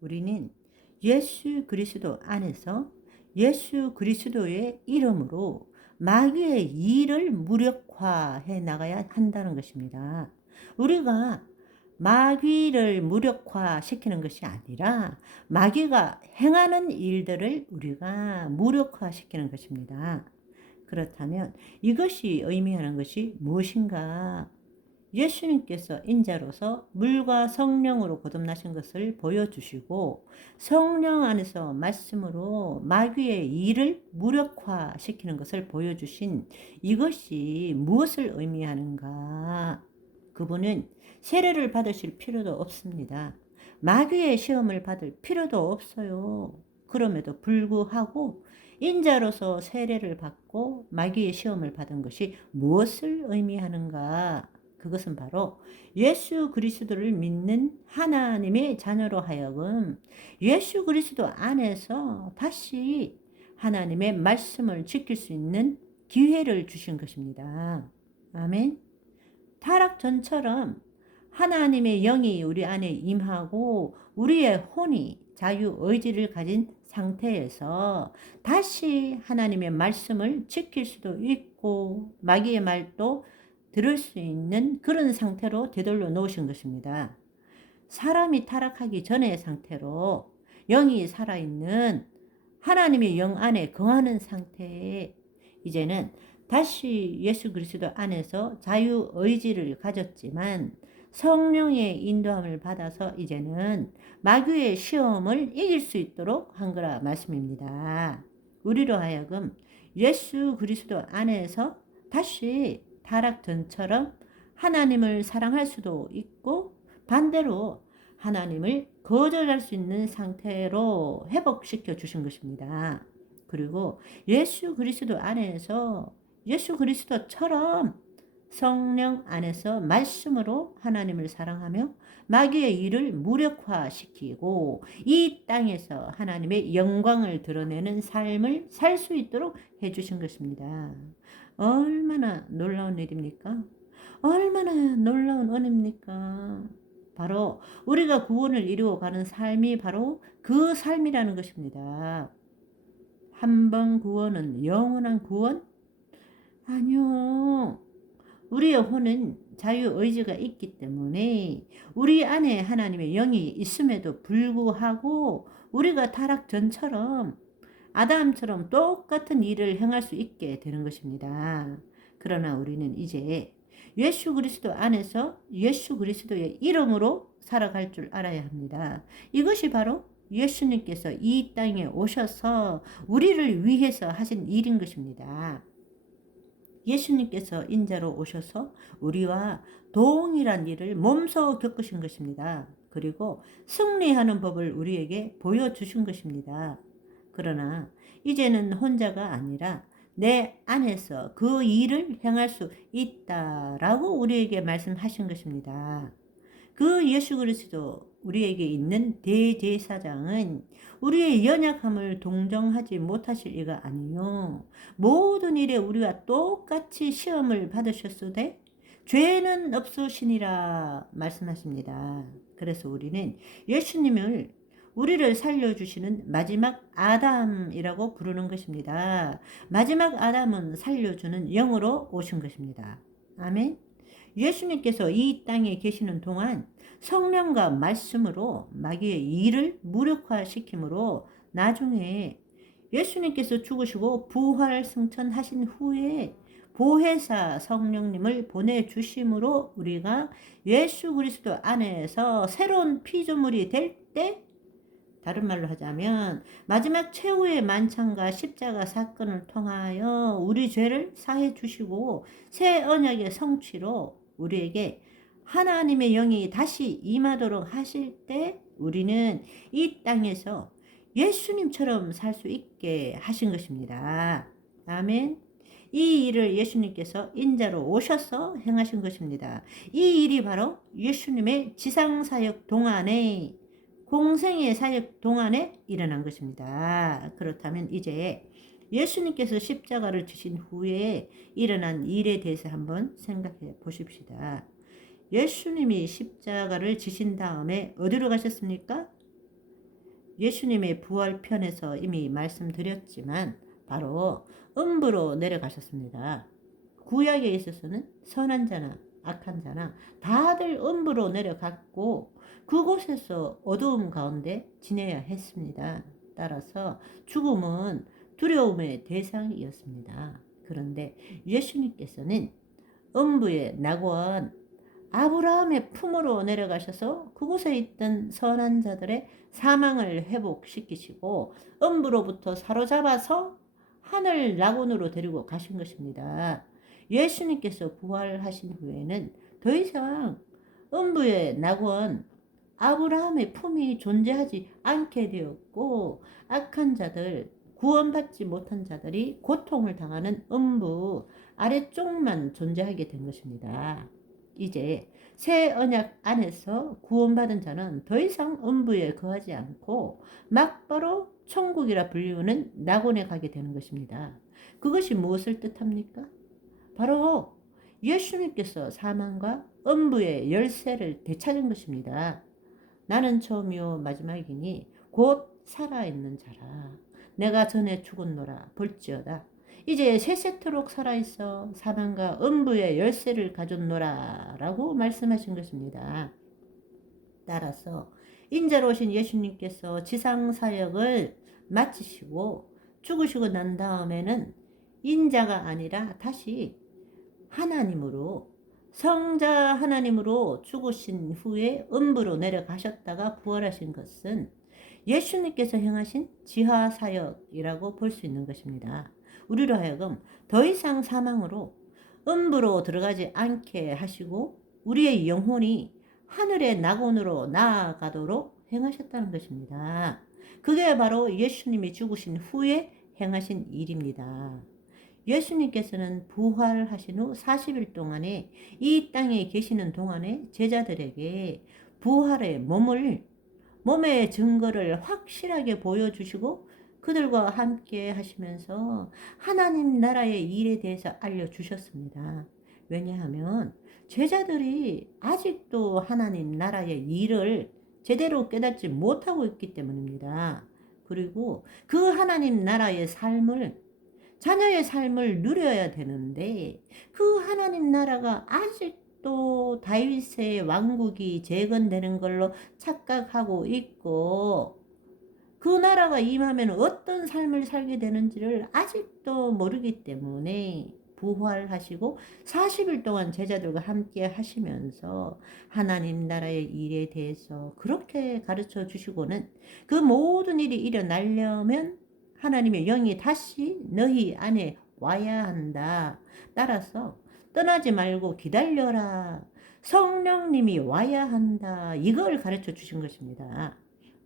우리는 예수 그리스도 안에서 예수 그리스도의 이름으로 마귀의 일을 무력화해 나가야 한다는 것입니다. 우리가 마귀를 무력화시키는 것이 아니라 마귀가 행하는 일들을 우리가 무력화시키는 것입니다. 그렇다면 이것이 의미하는 것이 무엇인가? 예수님께서 인자로서 물과 성령으로 거듭나신 것을 보여주시고 성령 안에서 말씀으로 마귀의 일을 무력화시키는 것을 보여주신 이것이 무엇을 의미하는가? 그분은 세례를 받으실 필요도 없습니다. 마귀의 시험을 받을 필요도 없어요. 그럼에도 불구하고 인자로서 세례를 받고 마귀의 시험을 받은 것이 무엇을 의미하는가? 그것은 바로 예수 그리스도를 믿는 하나님의 자녀로 하여금 예수 그리스도 안에서 다시 하나님의 말씀을 지킬 수 있는 기회를 주신 것입니다. 아멘. 타락 전처럼 하나님의 영이 우리 안에 임하고 우리의 혼이 자유 의지를 가진 상태에서 다시 하나님의 말씀을 지킬 수도 있고 마귀의 말도 들을 수 있는 그런 상태로 되돌려 놓으신 것입니다. 사람이 타락하기 전의 상태로 영이 살아있는 하나님의 영 안에 거하는 상태에 이제는 다시 예수 그리스도 안에서 자유 의지를 가졌지만 성령의 인도함을 받아서 이제는 마귀의 시험을 이길 수 있도록 한 거라 말씀입니다. 우리로 하여금 예수 그리스도 안에서 다시 타락 전처럼 하나님을 사랑할 수도 있고 반대로 하나님을 거절할 수 있는 상태로 회복시켜 주신 것입니다. 그리고 예수 그리스도 안에서 예수 그리스도처럼 성령 안에서 말씀으로 하나님을 사랑하며 마귀의 일을 무력화시키고 이 땅에서 하나님의 영광을 드러내는 삶을 살 수 있도록 해주신 것입니다. 얼마나 놀라운 일입니까? 얼마나 놀라운 은혜입니까? 바로 우리가 구원을 이루어 가는 삶이 바로 그 삶이라는 것입니다. 한 번 구원은 영원한 구원? 아니요. 우리의 혼은 자유의지가 있기 때문에 우리 안에 하나님의 영이 있음에도 불구하고 우리가 타락 전처럼 아담처럼 똑같은 일을 행할 수 있게 되는 것입니다. 그러나 우리는 이제 예수 그리스도 안에서 예수 그리스도의 이름으로 살아갈 줄 알아야 합니다. 이것이 바로 예수님께서 이 땅에 오셔서 우리를 위해서 하신 일인 것입니다. 예수님께서 인자로 오셔서 우리와 동일한 일을 몸소 겪으신 것입니다. 그리고 승리하는 법을 우리에게 보여주신 것입니다. 그러나 이제는 혼자가 아니라 내 안에서 그 일을 행할 수 있다라고 우리에게 말씀하신 것입니다. 그 예수 그리스도 우리에게 있는 대제사장은 우리의 연약함을 동정하지 못하실 이가 아니요 모든 일에 우리와 똑같이 시험을 받으셨으되 죄는 없으시니라 말씀하십니다. 그래서 우리는 예수님을 우리를 살려주시는 마지막 아담이라고 부르는 것입니다. 마지막 아담은 살려주는 영으로 오신 것입니다. 아멘. 예수님께서 이 땅에 계시는 동안 성령과 말씀으로 마귀의 일을 무력화시키므로 나중에 예수님께서 죽으시고 부활 승천하신 후에 보혜사 성령님을 보내주심으로 우리가 예수 그리스도 안에서 새로운 피조물이 될 때 다른 말로 하자면 마지막 최후의 만찬과 십자가 사건을 통하여 우리 죄를 사해 주시고 새 언약의 성취로 우리에게 하나님의 영이 다시 임하도록 하실 때 우리는 이 땅에서 예수님처럼 살 수 있게 하신 것입니다. 아멘. 이 일을 예수님께서 인자로 오셔서 행하신 것입니다. 이 일이 바로 예수님의 지상사역 동안에 공생의 사역 동안에 일어난 것입니다. 그렇다면 이제 예수님께서 십자가를 지신 후에 일어난 일에 대해서 한번 생각해 보십시다. 예수님이 십자가를 지신 다음에 어디로 가셨습니까? 예수님의 부활편에서 이미 말씀드렸지만 바로 음부로 내려가셨습니다. 구약에 있어서는 선한 자나 악한 자나 다들 음부로 내려갔고 그곳에서 어두움 가운데 지내야 했습니다. 따라서 죽음은 두려움의 대상이었습니다. 그런데 예수님께서는 음부의 낙원 아브라함의 품으로 내려가셔서 그곳에 있던 선한 자들의 사망을 회복시키시고 음부로부터 사로잡아서 하늘 낙원으로 데리고 가신 것입니다. 예수님께서 부활하신 후에는 더 이상 음부의 낙원 아브라함의 품이 존재하지 않게 되었고 악한 자들 구원받지 못한 자들이 고통을 당하는 음부 아래쪽만 존재하게 된 것입니다. 이제 새 언약 안에서 구원받은 자는 더 이상 음부에 거하지 않고 막바로 천국이라 불리우는 낙원에 가게 되는 것입니다. 그것이 무엇을 뜻합니까? 바로 예수님께서 사망과 음부의 열쇠를 되찾은 것입니다. 나는 처음이요 마지막이니 곧 살아있는 자라. 내가 전에 죽었노라 볼지어다. 이제 세세토록 살아있어 사망과 음부의 열쇠를 가졌노라 라고 말씀하신 것입니다. 따라서 인자로 오신 예수님께서 지상 사역을 마치시고 죽으시고 난 다음에는 인자가 아니라 다시 하나님으로 성자 하나님으로 죽으신 후에 음부로 내려가셨다가 부활하신 것은 예수님께서 행하신 지하 사역이라고 볼 수 있는 것입니다. 우리로 하여금 더 이상 사망으로 음부로 들어가지 않게 하시고 우리의 영혼이 하늘의 낙원으로 나아가도록 행하셨다는 것입니다. 그게 바로 예수님이 죽으신 후에 행하신 일입니다. 예수님께서는 부활하신 후 40일 동안에 이 땅에 계시는 동안에 제자들에게 부활의 몸을 몸의 증거를 확실하게 보여주시고 그들과 함께 하시면서 하나님 나라의 일에 대해서 알려주셨습니다. 왜냐하면 제자들이 아직도 하나님 나라의 일을 제대로 깨닫지 못하고 있기 때문입니다. 그리고 그 하나님 나라의 삶을 자녀의 삶을 누려야 되는데 그 하나님 나라가 아직도 다윗의 왕국이 재건되는 걸로 착각하고 있고 그 나라가 임하면 어떤 삶을 살게 되는지를 아직도 모르기 때문에 부활하시고 40일 동안 제자들과 함께 하시면서 하나님 나라의 일에 대해서 그렇게 가르쳐 주시고는 그 모든 일이 일어나려면 하나님의 영이 다시 너희 안에 와야 한다. 따라서 떠나지 말고 기다려라. 성령님이 와야 한다. 이걸 가르쳐 주신 것입니다.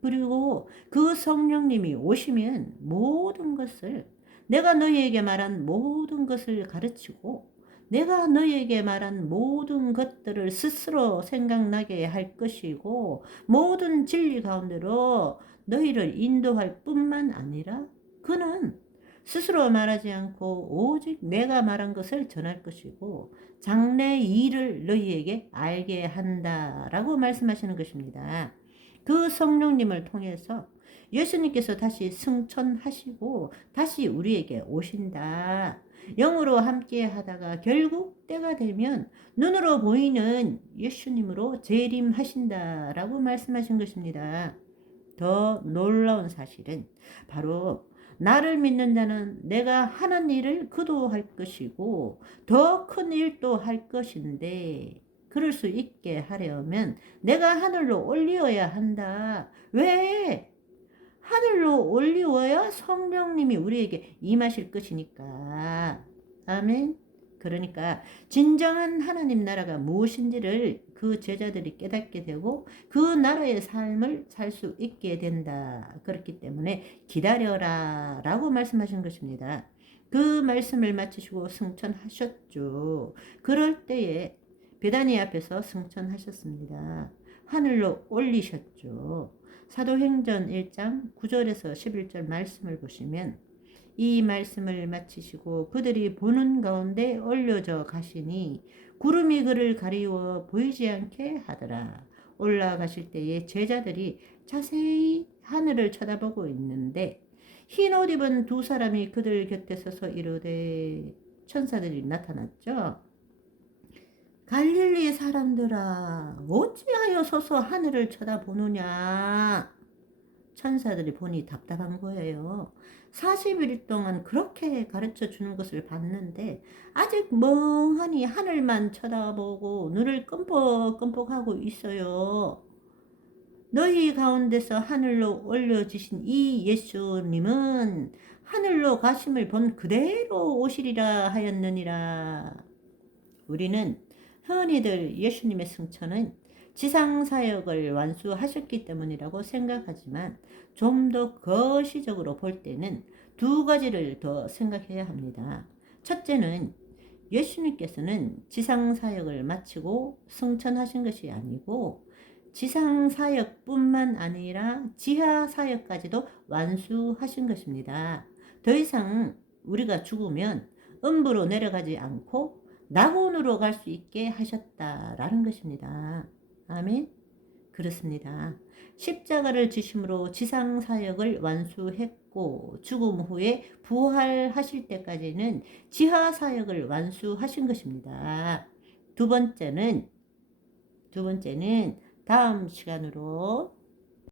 그리고 그 성령님이 오시면 모든 것을 내가 너희에게 말한 모든 것을 가르치고 내가 너희에게 말한 모든 것들을 스스로 생각나게 할 것이고 모든 진리 가운데로 너희를 인도할 뿐만 아니라 그는 스스로 말하지 않고 오직 내가 말한 것을 전할 것이고 장래 일을 너희에게 알게 한다라고 말씀하시는 것입니다. 그 성령님을 통해서 예수님께서 다시 승천하시고 다시 우리에게 오신다. 영으로 함께 하다가 결국 때가 되면 눈으로 보이는 예수님으로 재림하신다라고 말씀하신 것입니다. 더 놀라운 사실은 바로 나를 믿는 자는 내가 하는 일을 그도 할 것이고 더 큰 일도 할 것인데 그럴 수 있게 하려면 내가 하늘로 올리어야 한다. 왜? 하늘로 올리어야 성령님이 우리에게 임하실 것이니까. 아멘. 그러니까 진정한 하나님 나라가 무엇인지를 그 제자들이 깨닫게 되고 그 나라의 삶을 살 수 있게 된다. 그렇기 때문에 기다려라 라고 말씀하신 것입니다. 그 말씀을 마치시고 승천하셨죠. 그럴 때에 베다니 앞에서 승천하셨습니다. 하늘로 올리셨죠. 사도행전 1장 9절에서 11절 말씀을 보시면 이 말씀을 마치시고 그들이 보는 가운데 올려져 가시니 구름이 그를 가리워 보이지 않게 하더라. 올라가실 때에 제자들이 자세히 하늘을 쳐다보고 있는데 흰 옷 입은 두 사람이 그들 곁에 서서 이르되 천사들이 나타났죠. 갈릴리 사람들아 어찌하여 서서 하늘을 쳐다보느냐 천사들이 보니 답답한 거예요. 40일 동안 그렇게 가르쳐 주는 것을 봤는데 아직 멍하니 하늘만 쳐다보고 눈을 끔뻑끔뻑하고 있어요. 너희 가운데서 하늘로 올려지신 이 예수님은 하늘로 가심을 본 그대로 오시리라 하였느니라. 우리는 흔히들 예수님의 승천은 지상 사역을 완수하셨기 때문이라고 생각하지만 좀 더 거시적으로 볼 때는 두 가지를 더 생각해야 합니다. 첫째는 예수님께서는 지상 사역을 마치고 승천하신 것이 아니고 지상 사역뿐만 아니라 지하 사역까지도 완수하신 것입니다. 더 이상 우리가 죽으면 음부로 내려가지 않고 낙원으로 갈 수 있게 하셨다라는 것입니다. 아멘. 그렇습니다. 십자가를 지심으로 지상 사역을 완수했고 죽음 후에 부활하실 때까지는 지하 사역을 완수하신 것입니다. 두 번째는 두 번째는 다음 시간으로